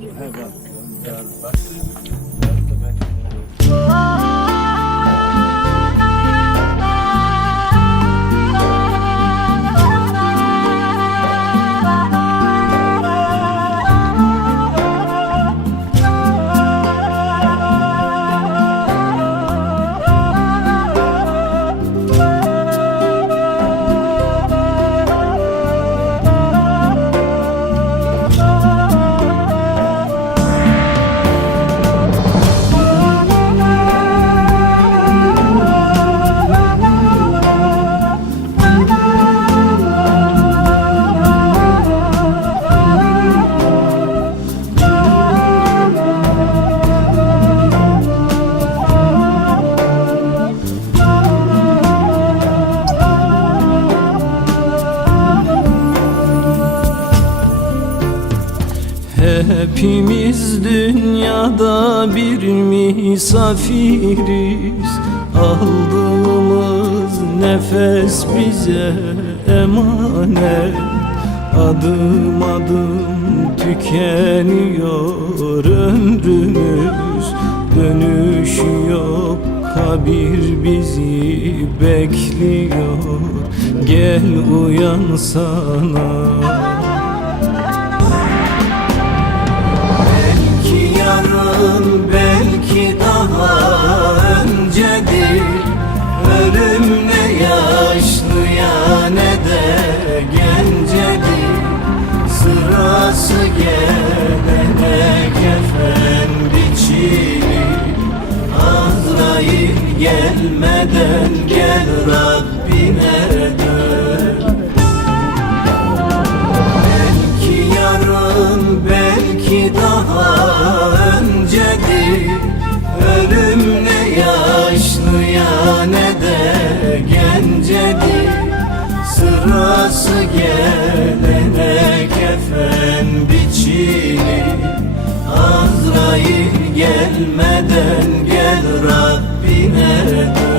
Have a wonderful Hepimiz dünyada bir misafiriz. Aldığımız nefes bize emanet. Adım adım tükeniyor ömrümüz. Dönüş yok kabir bizi bekliyor. Gel uyansana Belki daha Ölüm ne yaşlıya ne de gencedir. Sırası gelene kefen biçilir. Azrail gelmeden gel Rabbine gelmeden gel Rabbine. dön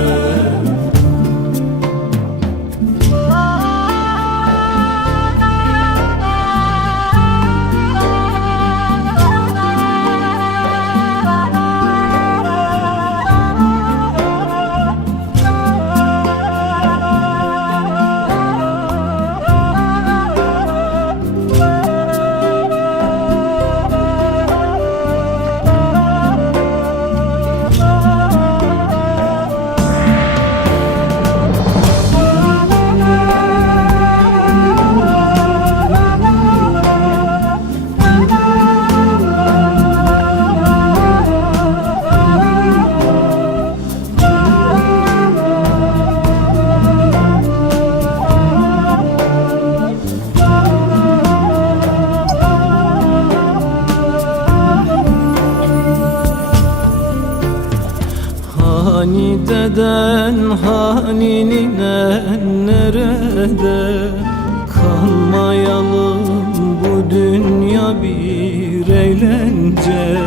Hani deden hani ninen nerede? Kalmayalım bu dünya bir eğlence.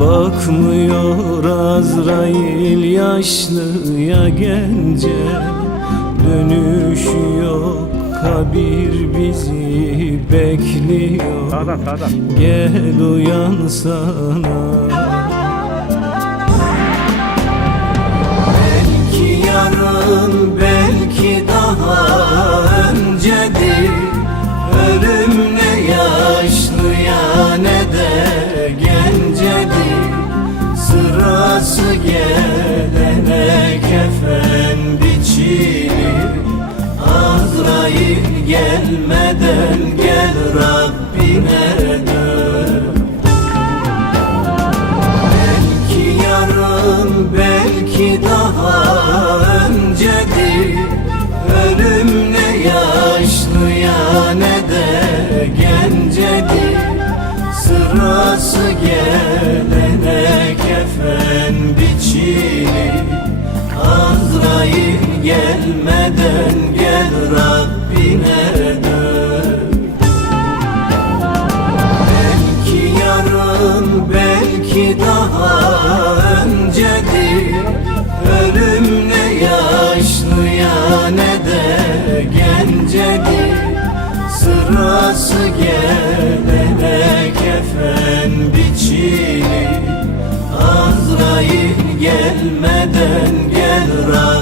Bakmıyor Azrail yaşlıya gence. Dönüş yok kabir bizi bekliyor. Gel uyansana Belki daha öncedir. Ölüm ne yaşlıya ne de gencedir. Sırası gelene kefen biçilir. Azrail gelmeden gel Rabbine dön gelmeden gel Rabbine dön. Belki yarın belki daha öncedir. Ölüm ne yaşlıya ne de gencedir. Sırası gelene kefen biçilir. Azrail gelmeden gel Rabbine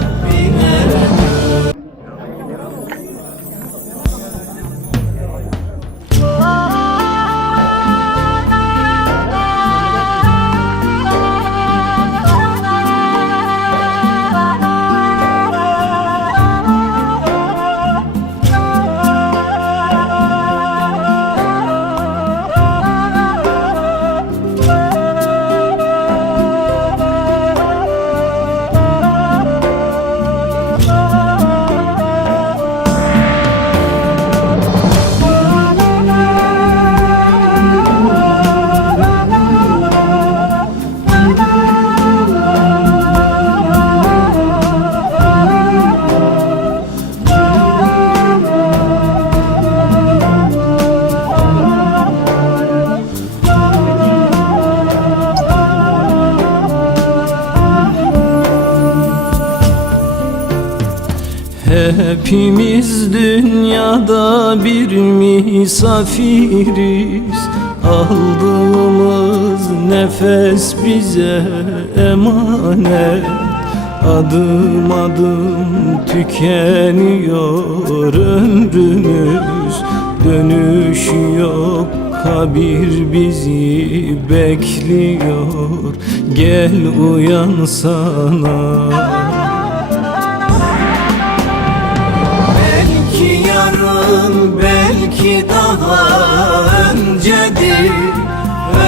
Hepimiz dünyada bir misafiriz. Aldığımız nefes bize emanet. Adım adım tükeniyor ömrümüz. Dönüş yok kabir bizi bekliyor. Gel uyansana Belki yarın belki daha öncedir.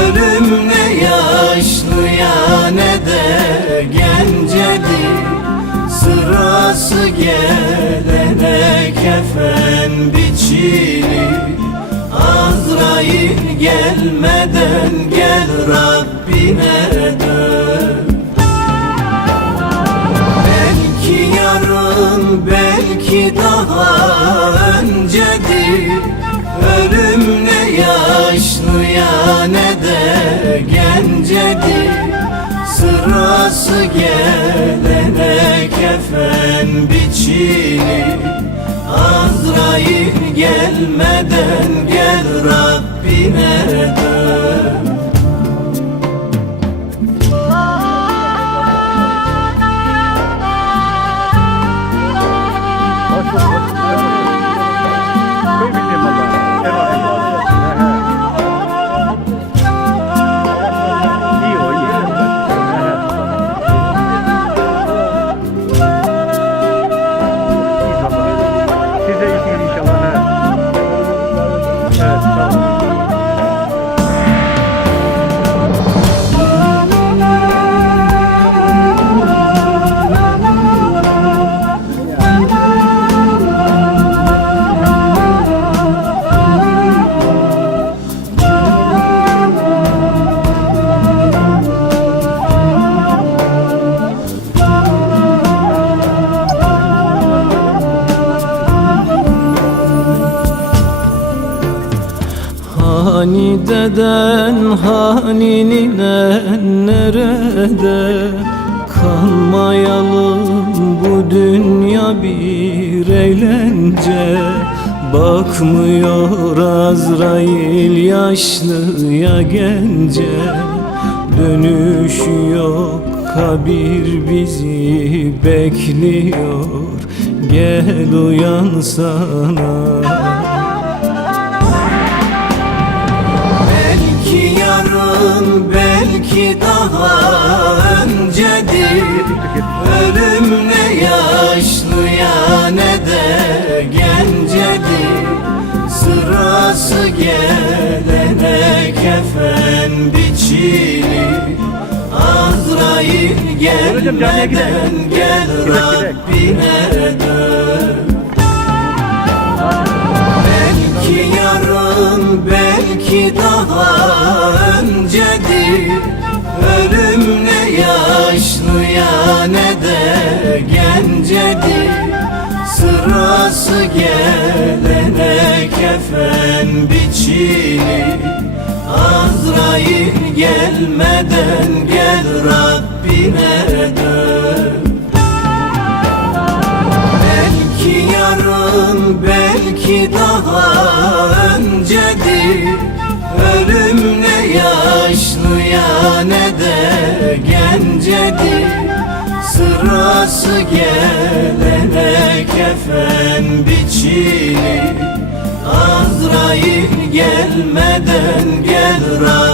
Ölüm ne yaşlıya ne de gencedir. Sırası gelene kefen biçilir. Azrail gelmeden gel Rabbine dön belki daha öncedir. Ölüm ne yaşlıya ne de gencedir. Sırası gelene kefen biçilir. Azrail gelmeden gel Rabbine dön Deden hani ninen nerede? Kanmayalım bu dünya bir eğlence. Bakmıyor Azrail yaşlıya gence. Dönüş yok kabir bizi bekliyor. Gel uyansana Belki yarın belki daha öncedir. Ölüm ne yaşlıya ne de gencedir. Sırası gelene kefen biçilir Azrail gelmeden gel. Rabbine dön belki daha öncedir. Ölüm ne yaşlıya ne de gencedir. Sırası gelene kefen biçilir. Azrail gelmeden gel Rabbine dön gencedir Sırası gelene kefen biçilir Azrail gelmeden gel Rabbine